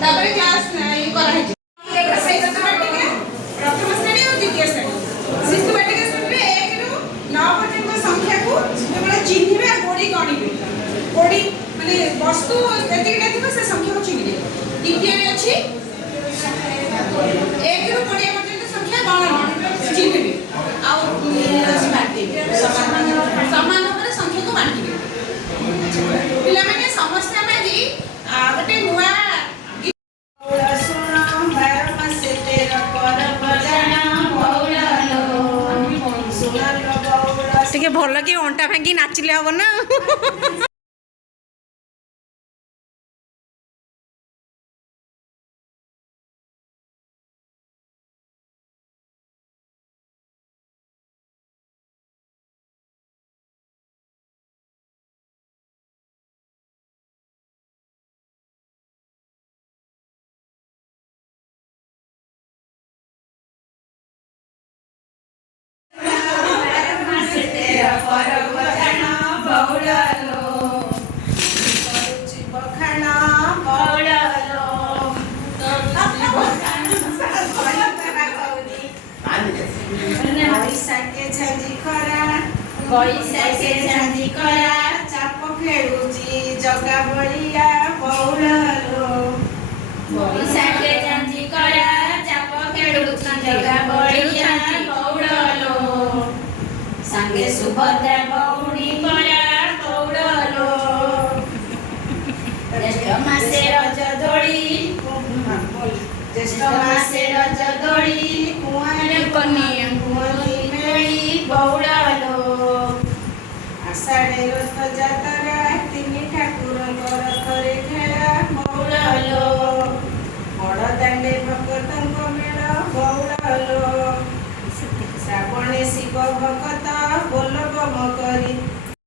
तापर क्लास ये करा है प्रथम श्रेणी और द्वितीय श्रेणी शिशु बाटिका श्रेणी 1 रु 9 पर्यंत संख्या को केवल चिन्हिबे गोडी गणिबे गोडी माने वस्तु जतिटा थिबो से संख्या को चिन्हिबे द्वितीय रे अछि 1 रु 20 पर्यंत संख्या गणना चिन्हिबे आ समान भाव संख्या को बांटिबे पिला माने समस्त में जी गोटे नुआ टिके भल कि अंटा भांगी नाचिले हम ना चाप खेलुची जगा बलिया बौड़लो बैसाखे झांझी करा चाप खेलुची जगा बलिया बौड़लो संगे सुभद्रा बौणी करा बौड़लो ज्येष्ठ मासे रज दोड़ी कुआर कन्या कुआरी मेली बौड़लो आषाढ़े रथ जातरा तीन ठाकुर रथरे खेला बौड़लो बड़ दांडे भगतंक मेल बौड़लो श्रावणे शिव भगत बोलबम करी